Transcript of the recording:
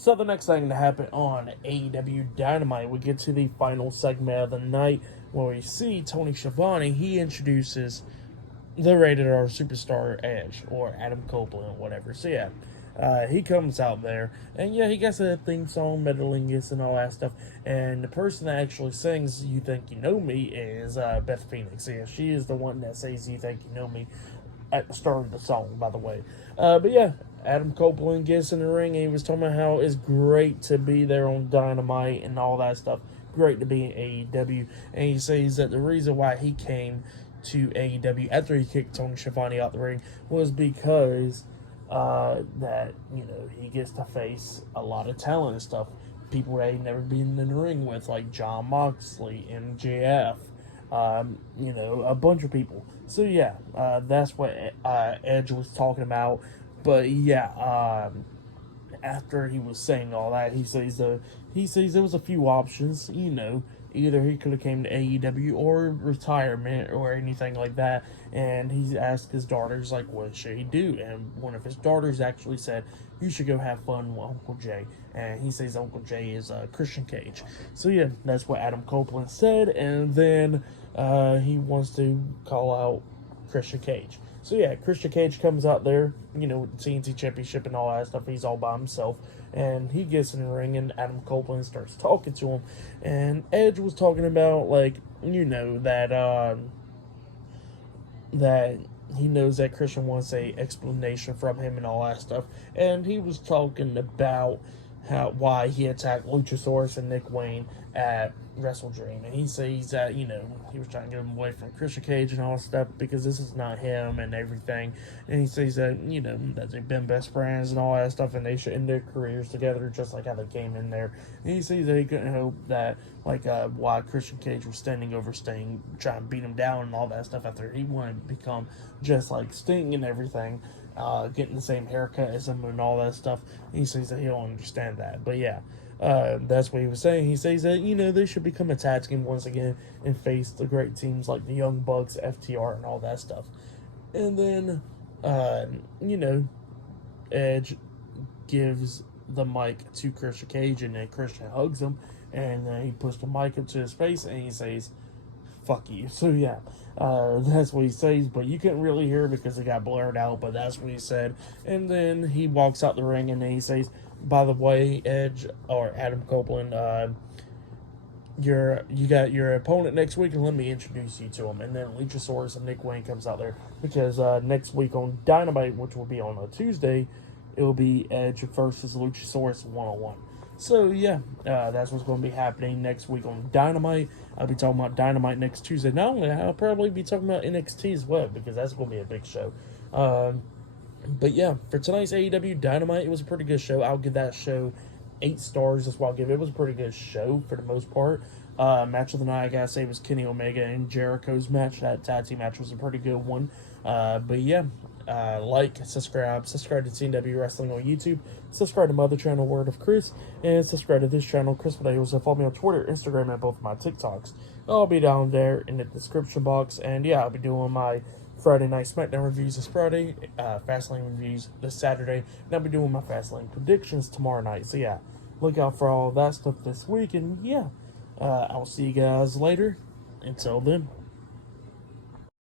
So the next thing to happen on AEW Dynamite, we get to the final segment of the night where we see Tony Schiavone. He introduces the Rated R Superstar Edge, or Adam Copeland, whatever. So yeah, he comes out there, and yeah, he gets a theme song, Metalingus, and all that stuff. And the person that actually sings "You Think You Know Me" is Beth Phoenix. So yeah, she is the one that says "You Think You Know Me" at the start of the song, by the way. But yeah, Adam Copeland gets in the ring, and he was talking about how it's great to be there on Dynamite and all that stuff. Great to be in AEW. And he says that the reason why he came to AEW after he kicked Tony Schiavone out the ring was because that, he gets to face a lot of talent and stuff. People that he'd never been in the ring with, like Jon Moxley, MJF, a bunch of people. So yeah, that's what Edge was talking about. But yeah, after he was saying all that, he says there was a few options. Either he could have came to AEW or retirement or anything like that. And he asked his daughters, like, what should he do? And one of his daughters actually said, you should go have fun with Uncle Jay. And he says Uncle Jay is Christian Cage. So yeah, that's what Adam Copeland said. And then he wants to call out Christian Cage. So yeah, Christian Cage comes out there, with the TNT Championship and all that stuff. He's all by himself. And he gets in the ring, and Adam Copeland starts talking to him. And Edge was talking about, that he knows that Christian wants a explanation from him and all that stuff. And he was talking about why he attacked Luchasaurus and Nick Wayne at Wrestle Dream. And he says that, he was trying to get him away from Christian Cage and all that stuff because this is not him and everything. And he says that, that they've been best friends and all that stuff, and they should end their careers together just like how they came in there. And he says that he couldn't help that, why Christian Cage was standing over Sting, trying to beat him down and all that stuff after he wanted to become just like Sting and everything. Getting the same haircut as him and all that stuff. He says that he don't understand that. But yeah, that's what he was saying. He says that, they should become a tag team once again and face the great teams like the Young Bucks, FTR, and all that stuff. And then, Edge gives the mic to Christian Cage, and then Christian hugs him, and then he puts the mic up to his face, and he says, fuck you. So yeah, that's what he says, but you couldn't really hear it because it got blurred out, but that's what he said. And then he walks out the ring, and then he says, by the way, Edge, or Adam Copeland, you got your opponent next week, and let me introduce you to him. And then Luchasaurus and Nick Wayne comes out there, because next week on Dynamite, which will be on a Tuesday, it will be Edge versus Luchasaurus 1-on-1. So yeah, that's what's going to be happening next week on Dynamite. I'll be talking about Dynamite next Tuesday. Not only I'll probably be talking about NXT as well, because that's going to be a big show. But yeah, for tonight's AEW Dynamite, it was a pretty good show. I'll give that show 8 stars. That's what I'll give it. It was a pretty good show for the most part. Match of the night, I gotta say, was Kenny Omega and Jericho's match. That tag team match was a pretty good one. But yeah, subscribe to TNW Wrestling on YouTube, subscribe to my other channel, Word of Chris, and subscribe to this channel, Chris Videos, and follow me on Twitter, Instagram, and both of my TikToks. I'll be down there in the description box, and yeah, I'll be doing my Friday Night SmackDown reviews this Friday, Fastlane reviews this Saturday, and I'll be doing my Fastlane predictions tomorrow night. So yeah, look out for all that stuff this week, and yeah, I will see you guys later. Until then.